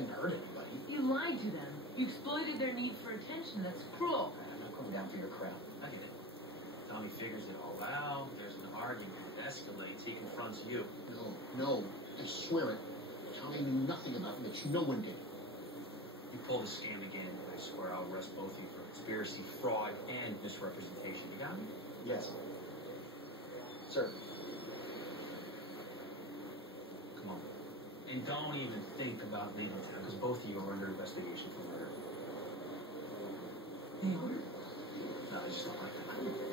didn't hurt anybody. You lied to them. You exploited their need for attention. That's cruel. I'm not going down for your crap. I get it. Tommy figures it all out. There's an argument. It escalates. He confronts you. No. I swear it. Tommy knew nothing about Mitch. No one did. You pull the scam again, and I swear I'll arrest both of you for conspiracy, fraud, and misrepresentation. You got me? Yes. Sir. Come on. And don't even think about leaving town, because both of you are under investigation for murder. No, I just don't like that.